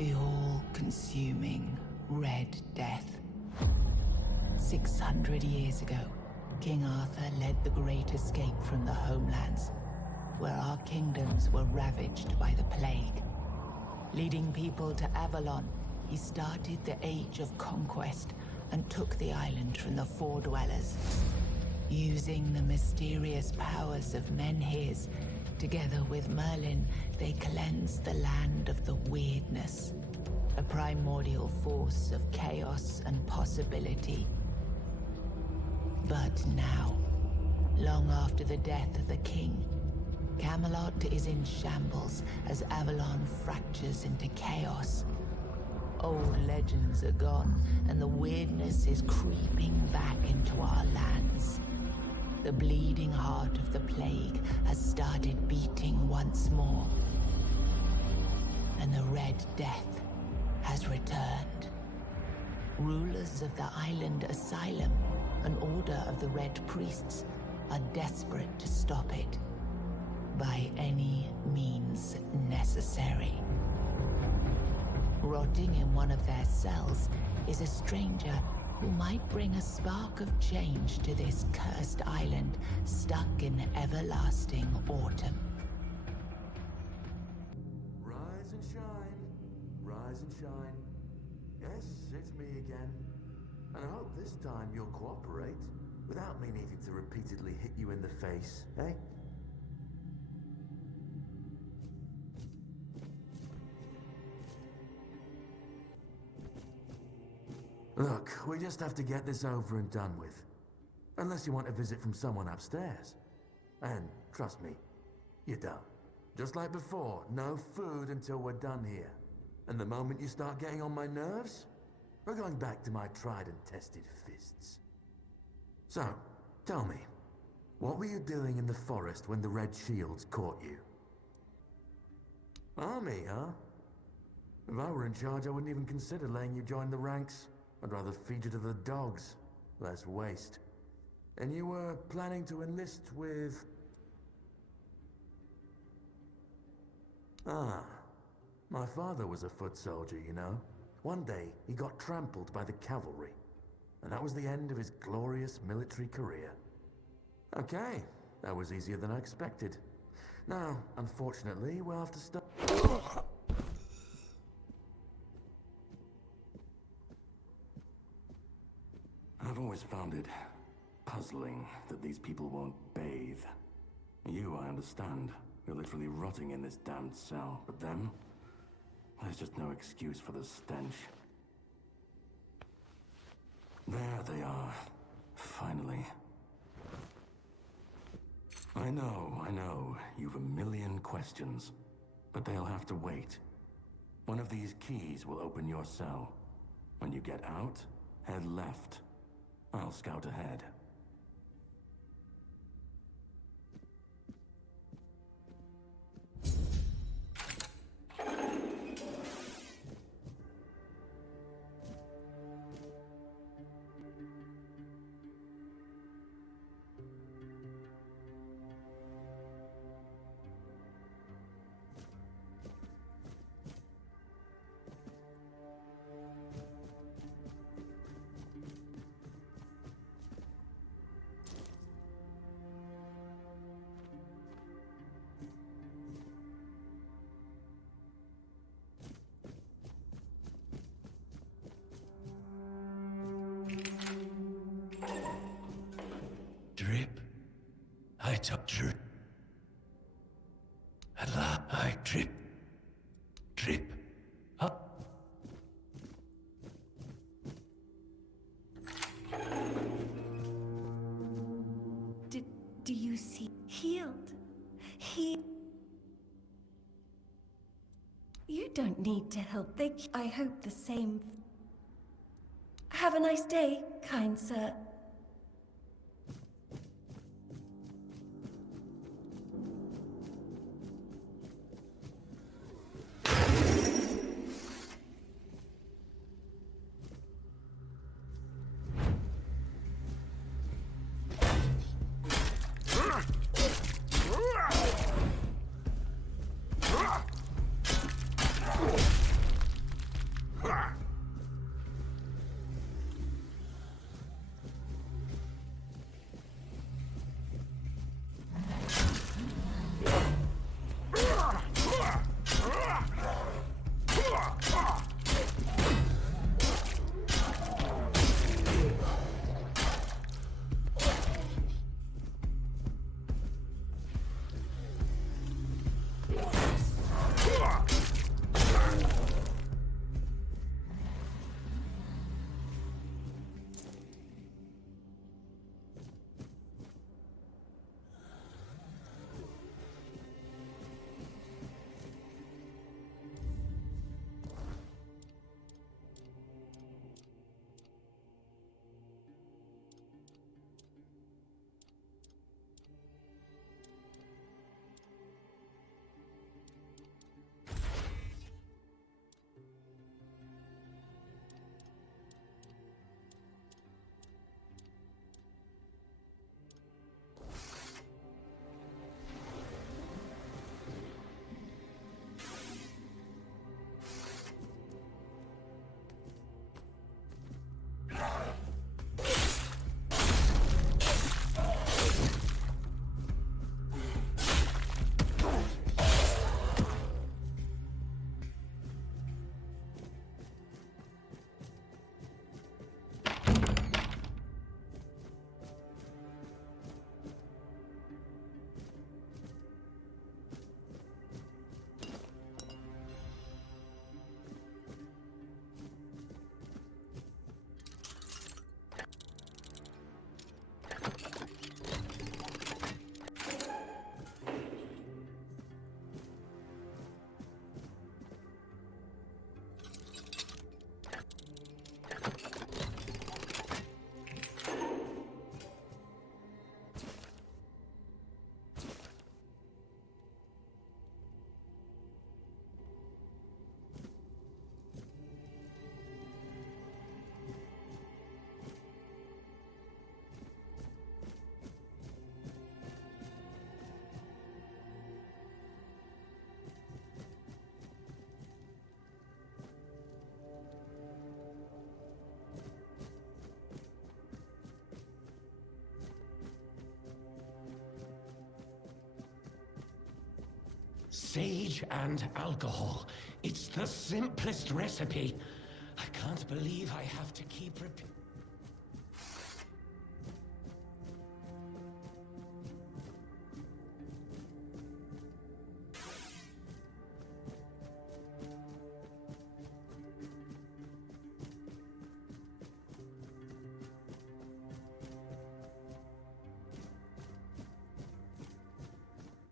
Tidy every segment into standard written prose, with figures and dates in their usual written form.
The all-consuming Red Death. 600 years ago, King Arthur led the Great Escape from the homelands, where our kingdoms were ravaged by the plague. Leading people to Avalon, he started the Age of Conquest and took the island from the Four Dwellers. Using the mysterious powers of Menhirs, together with Merlin, they cleansed the land of the weirdness, a primordial force of chaos and possibility. But now, long after the death of the king, Camelot is in shambles as Avalon fractures into chaos. Old legends are gone, and the weirdness is creeping back into our lands. The bleeding heart of the plague has started beating once more. And the Red Death has returned. Rulers of the island asylum, an order of the Red Priests, are desperate to stop it. By any means necessary. Rotting in one of their cells is a stranger who might bring a spark of change to this cursed island stuck in everlasting autumn. Rise and shine, rise and shine. Yes, it's me again. And I hope this time you'll cooperate without me needing to repeatedly hit you in the face, eh? Look, we just have to get this over and done with. Unless you want a visit from someone upstairs. And trust me, you don't. Just like before, no food until we're done here. And the moment you start getting on my nerves, we're going back to my tried and tested fists. So, tell me, what were you doing in the forest when the Red Shields caught you? Army, huh? If I were in charge, I wouldn't even consider letting you join the ranks. I'd rather feed you to the dogs. Less waste. And you were planning to enlist with... Ah, my father was a foot soldier, you know. One day, he got trampled by the cavalry. And that was the end of his glorious military career. Okay, that was easier than I expected. Now, unfortunately, we'll have to stop... I've always found it puzzling that these people won't bathe. You, I understand. You're literally rotting in this damned cell. But them? There's just no excuse for the stench. There they are. Finally. I know. You've a million questions. But they'll have to wait. One of these keys will open your cell. When you get out, head left. I'll scout ahead. Drip. I took drip. I drip. Drip. Up. Do you see? Healed. You don't need to help. I hope the same. Have a nice day, kind sir. Sage and alcohol. It's the simplest recipe. I can't believe I have to keep repeating.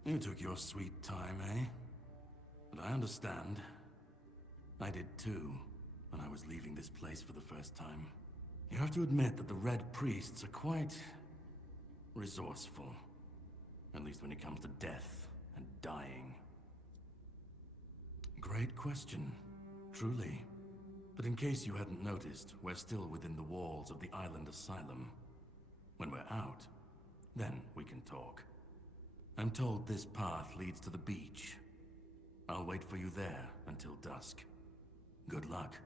You took your sweet time, eh? But I understand. I did too, when I was leaving this place for the first time. You have to admit that the Red Priests are quite resourceful. At least when it comes to death and dying. Great question, truly. But in case you hadn't noticed, we're still within the walls of the island asylum. When we're out, then we can talk. I'm told this path leads to the beach. I'll wait for you there until dusk. Good luck.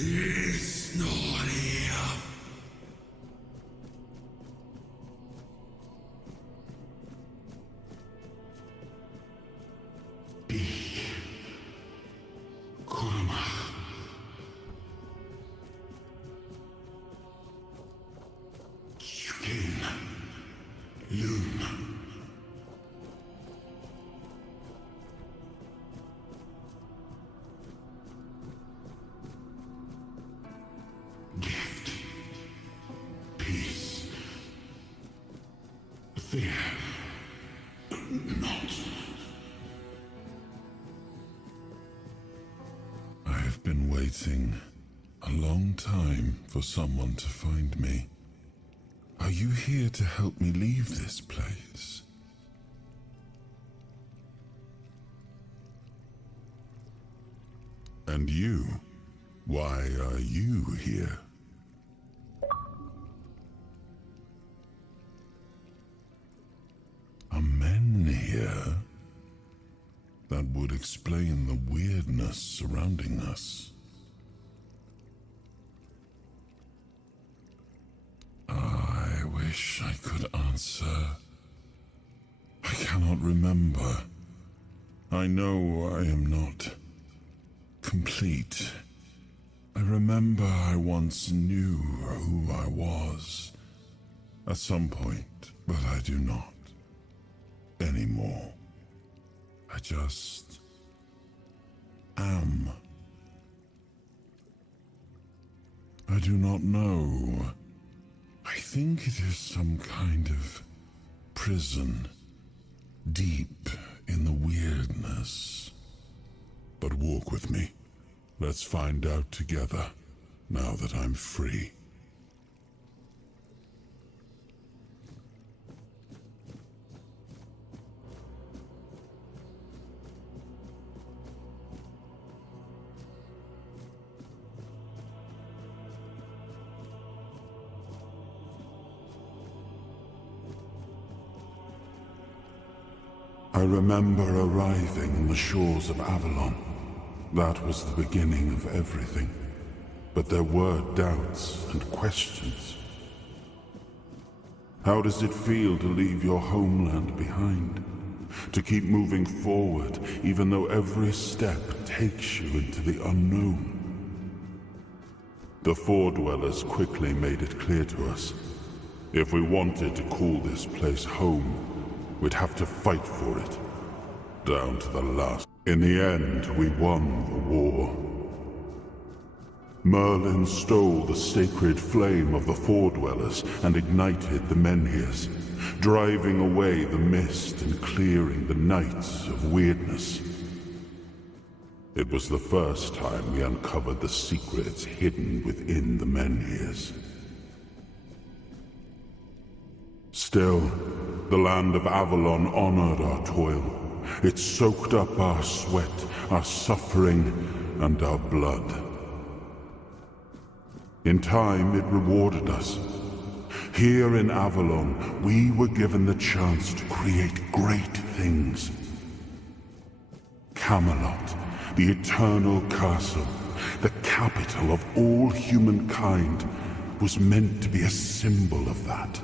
It's not here. Kurma. Skin. Lum. been waiting a long time for someone to find me. Are you here to help me leave this place? And you? Why are you here? Are men here? That would explain the weirdness surrounding us. I wish I could answer. I cannot remember. I know I am not complete. I remember I once knew who I was at some point, but I do not anymore. I just am. I do not know. I think it is some kind of prison, deep in the weirdness. But walk with me. Let's find out together, now that I'm free. I remember arriving on the shores of Avalon. That was the beginning of everything. But there were doubts and questions. How does it feel to leave your homeland behind? To keep moving forward, even though every step takes you into the unknown? The Four Dwellers quickly made it clear to us. If we wanted to call this place home, we'd have to fight for it, down to the last. In the end, we won the war. Merlin stole the sacred flame of the Four Dwellers and ignited the Menhirs, driving away the mist and clearing the nights of weirdness. It was the first time we uncovered the secrets hidden within the Menhirs. Still, the land of Avalon honored our toil. It soaked up our sweat, our suffering, and our blood. In time, it rewarded us. Here in Avalon, we were given the chance to create great things. Camelot, the eternal castle, the capital of all humankind, was meant to be a symbol of that.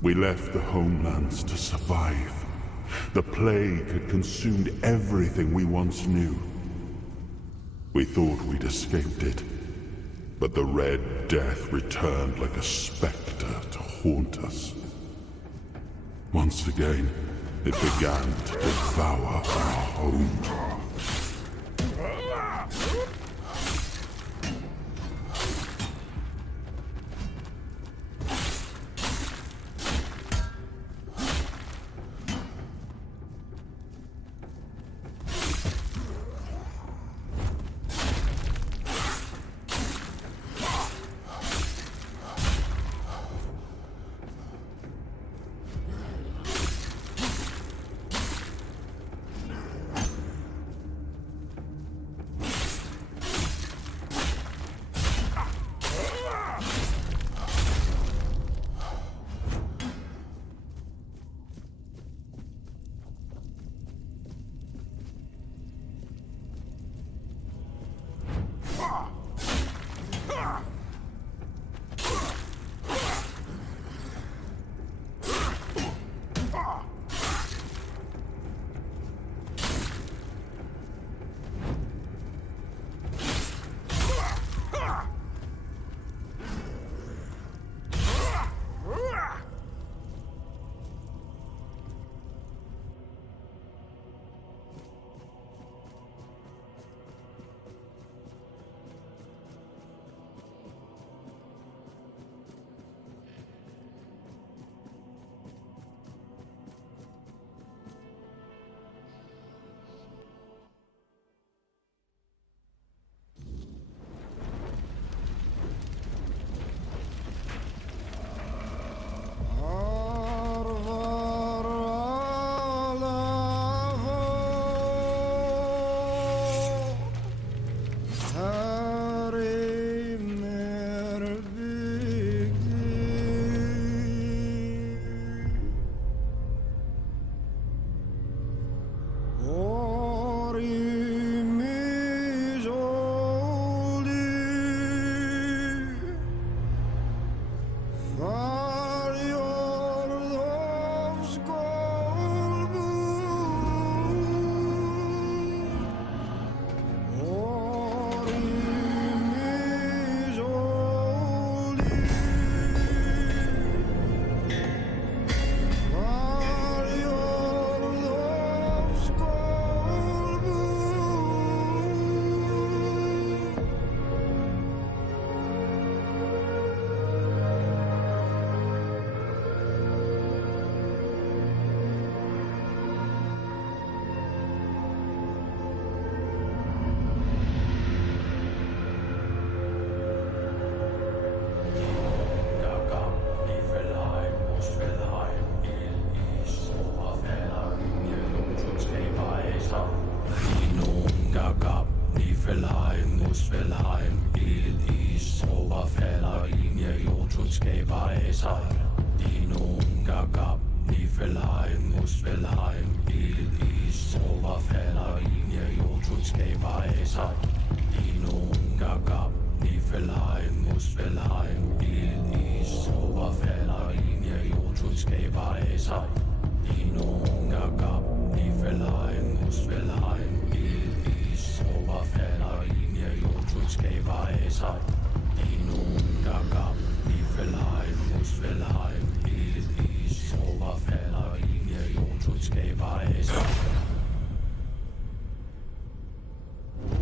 We left the homelands to survive. The plague had consumed everything we once knew. We thought we'd escaped it, but the Red Death returned like a specter to haunt us. Once again, it began to devour our home.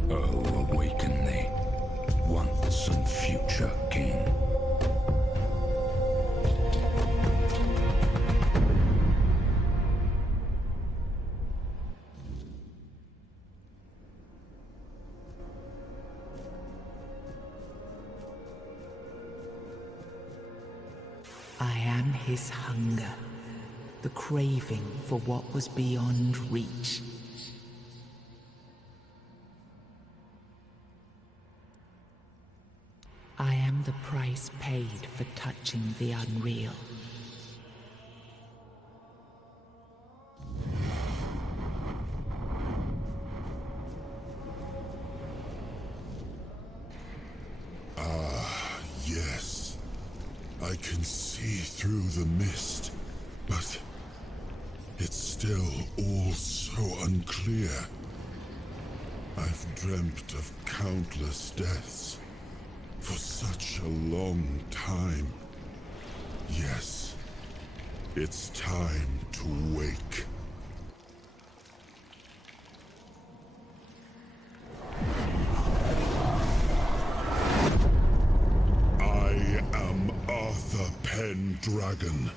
Oh, awaken thee, once and future king. I am his hunger, the craving for what was beyond reach. I am the price paid for touching the unreal. Yes. I can see through the mist, but it's still all so unclear. I've dreamt of countless deaths for such a long time. Yes, it's time to wake. I am Arthur Pendragon.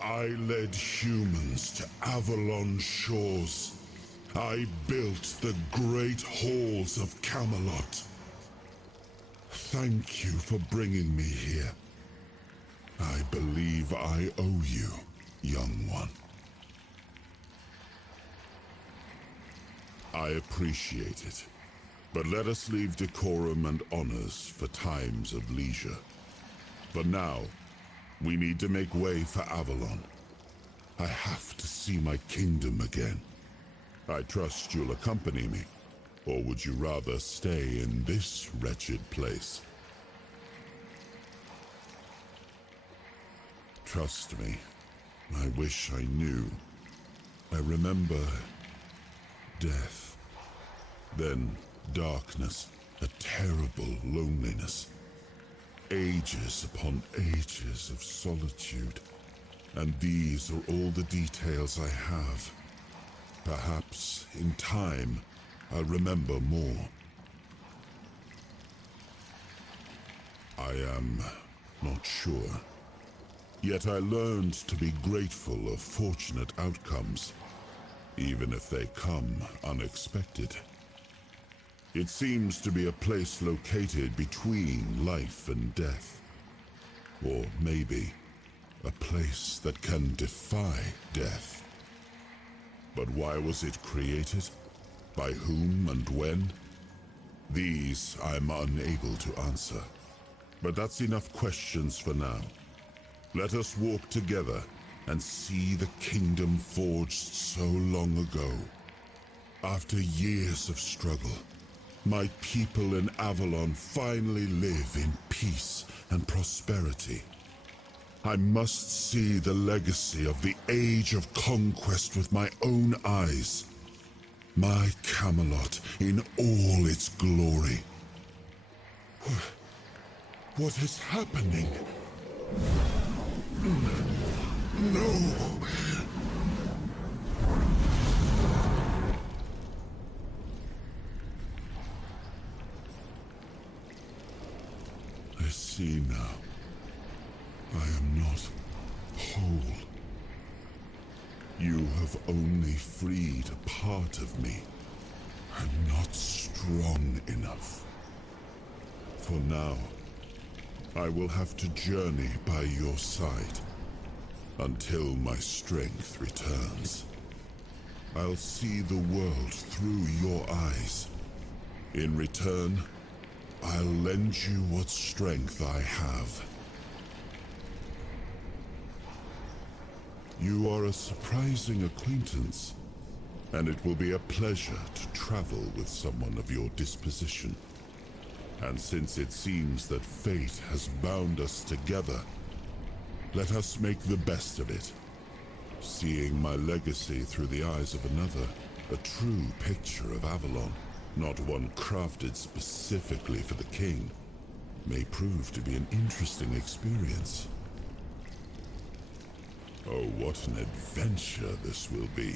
I led humans to Avalon shores. I built the great halls of Camelot. Thank you for bringing me here. I believe I owe you, young one. I appreciate it, but let us leave decorum and honors for times of leisure. For now, we need to make way for Avalon. I have to see my kingdom again. I trust you'll accompany me, or would you rather stay in this wretched place? Trust me, I wish I knew. I remember death, then darkness, a terrible loneliness. Ages upon ages of solitude. And these are all the details I have. Perhaps, in time, I'll remember more. I am not sure. Yet I learned to be grateful of fortunate outcomes, even if they come unexpected. It seems to be a place located between life and death. Or maybe a place that can defy death. But why was it created? By whom and when? These I'm unable to answer. But that's enough questions for now. Let us walk together and see the kingdom forged so long ago. After years of struggle, my people in Avalon finally live in peace and prosperity. I must see the legacy of the Age of Conquest with my own eyes. My Camelot in all its glory. What is happening? No! I see now. I am not whole. You have only freed a part of me. I'm not strong enough. For now, I will have to journey by your side until my strength returns. I'll see the world through your eyes. In return, I'll lend you what strength I have. You are a surprising acquaintance, and it will be a pleasure to travel with someone of your disposition. And since it seems that fate has bound us together, let us make the best of it. Seeing my legacy through the eyes of another, a true picture of Avalon, not one crafted specifically for the king, may prove to be an interesting experience. Oh, what an adventure this will be.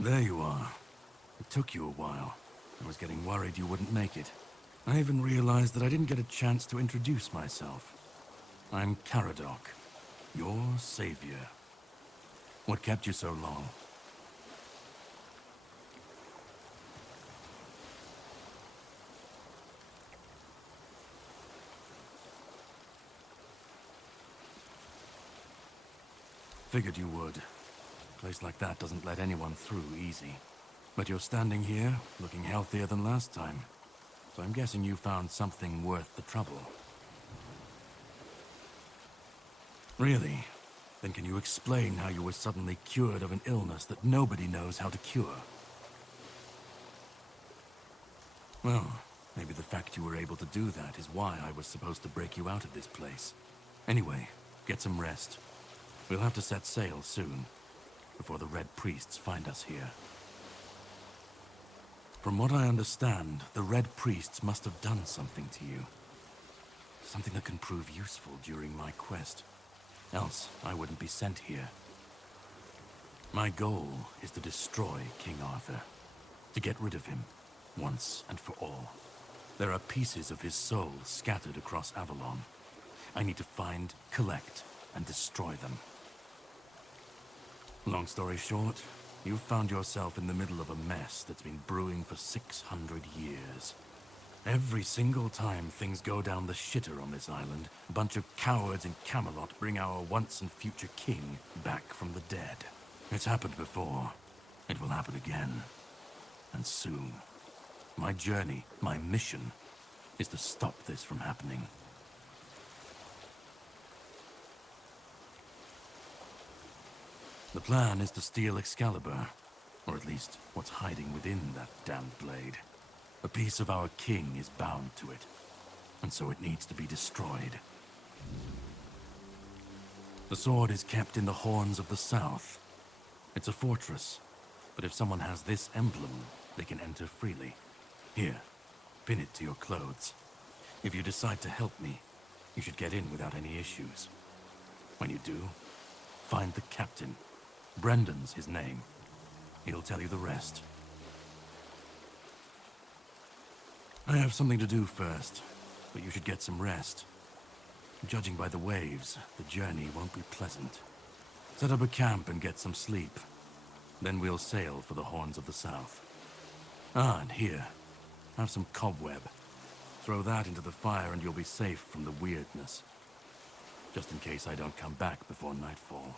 There you are. It took you a while. I was getting worried you wouldn't make it. I even realized that I didn't get a chance to introduce myself. I'm Caradoc, your savior. What kept you so long? Figured you would. A place like that doesn't let anyone through easy. But you're standing here, looking healthier than last time. So I'm guessing you found something worth the trouble. Really? Then can you explain how you were suddenly cured of an illness that nobody knows how to cure? Well, maybe the fact you were able to do that is why I was supposed to break you out of this place. Anyway, get some rest. We'll have to set sail soon, before the Red Priests find us here. From what I understand, the Red Priests must have done something to you. Something that can prove useful during my quest. Else, I wouldn't be sent here. My goal is to destroy King Arthur. To get rid of him, once and for all. There are pieces of his soul scattered across Avalon. I need to find, collect, and destroy them. Long story short, you've found yourself in the middle of a mess that's been brewing for 600 years. Every single time things go down the shitter on this island, a bunch of cowards in Camelot bring our once and future king back from the dead. It's happened before. It will happen again. And soon. My journey, my mission, is to stop this from happening. The plan is to steal Excalibur, or at least what's hiding within that damned blade. A piece of our king is bound to it, and so it needs to be destroyed. The sword is kept in the Horns of the South. It's a fortress, but if someone has this emblem, they can enter freely. Here, pin it to your clothes. If you decide to help me, you should get in without any issues. When you do, find the captain. Brendan's his name. He'll tell you the rest. I have something to do first, but you should get some rest. Judging by the waves, the journey won't be pleasant. Set up a camp and get some sleep. Then we'll sail for the Horns of the South. Ah, and here, have some cobweb. Throw that into the fire and you'll be safe from the weirdness. Just in case I don't come back before nightfall.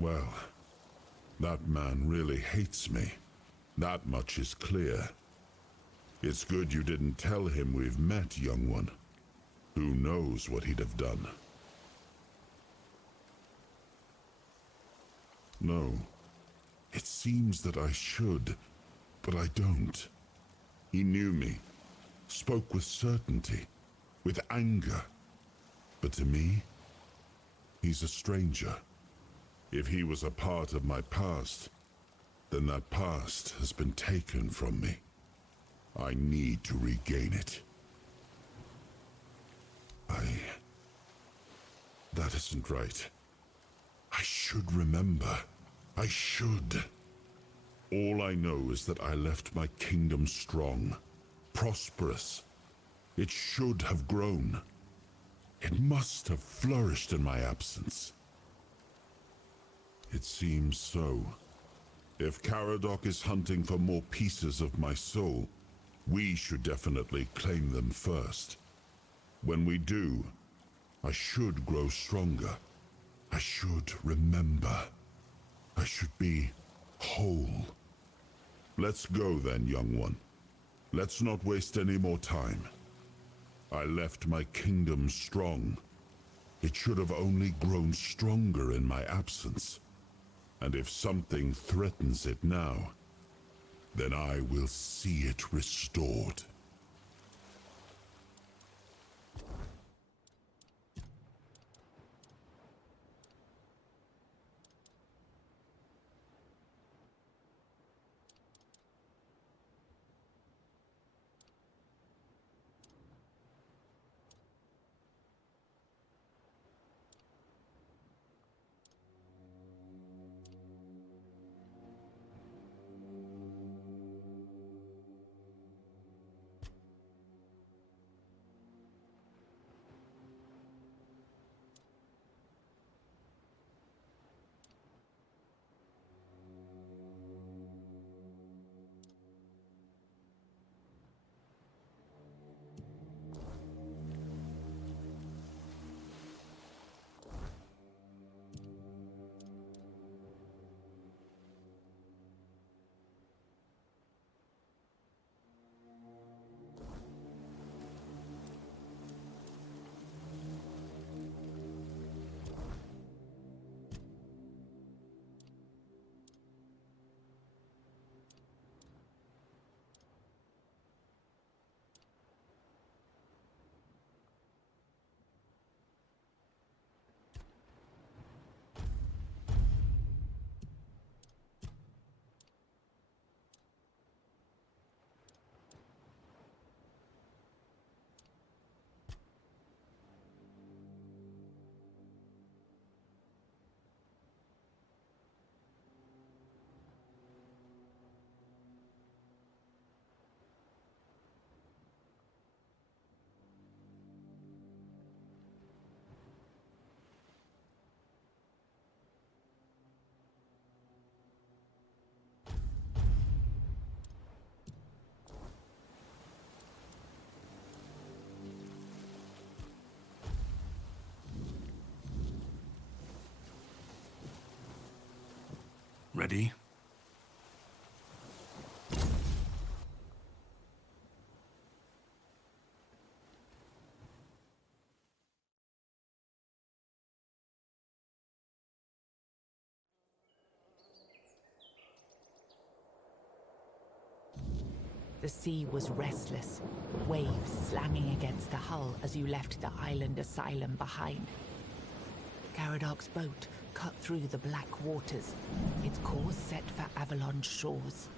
Well, that man really hates me. That much is clear. It's good you didn't tell him we've met, young one. Who knows what he'd have done? No. It seems that I should, but I don't. He knew me, spoke with certainty, with anger. But to me, he's a stranger. If he was a part of my past, then that past has been taken from me. I need to regain it. That isn't right. I should remember. I should. All I know is that I left my kingdom strong, prosperous. It should have grown. It must have flourished in my absence. It seems so. If Caradoc is hunting for more pieces of my soul, we should definitely claim them first. When we do, I should grow stronger. I should remember. I should be whole. Let's go then, young one. Let's not waste any more time. I left my kingdom strong. It should have only grown stronger in my absence. And if something threatens it now, then I will see it restored. Ready? The sea was restless, waves slamming against the hull as you left the island asylum behind. Caradoc's boat cut through the black waters, its course set for Avalon's shores.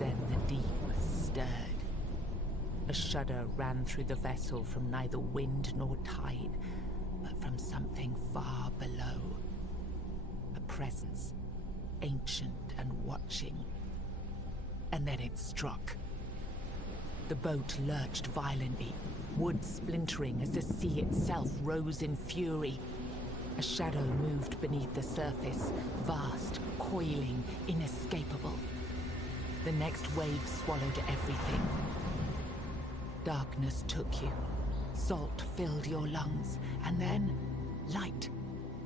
Then the deep stirred. A shudder ran through the vessel from neither wind nor tide, but from something far below. A presence, ancient and watching. And then it struck. The boat lurched violently, wood splintering as the sea itself rose in fury. A shadow moved beneath the surface, vast, coiling, inescapable. The next wave swallowed everything. Darkness took you. Salt filled your lungs, and then light.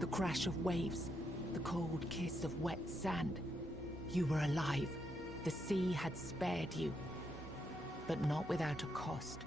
The crash of waves, the cold kiss of wet sand. You were alive. The sea had spared you, but not without a cost.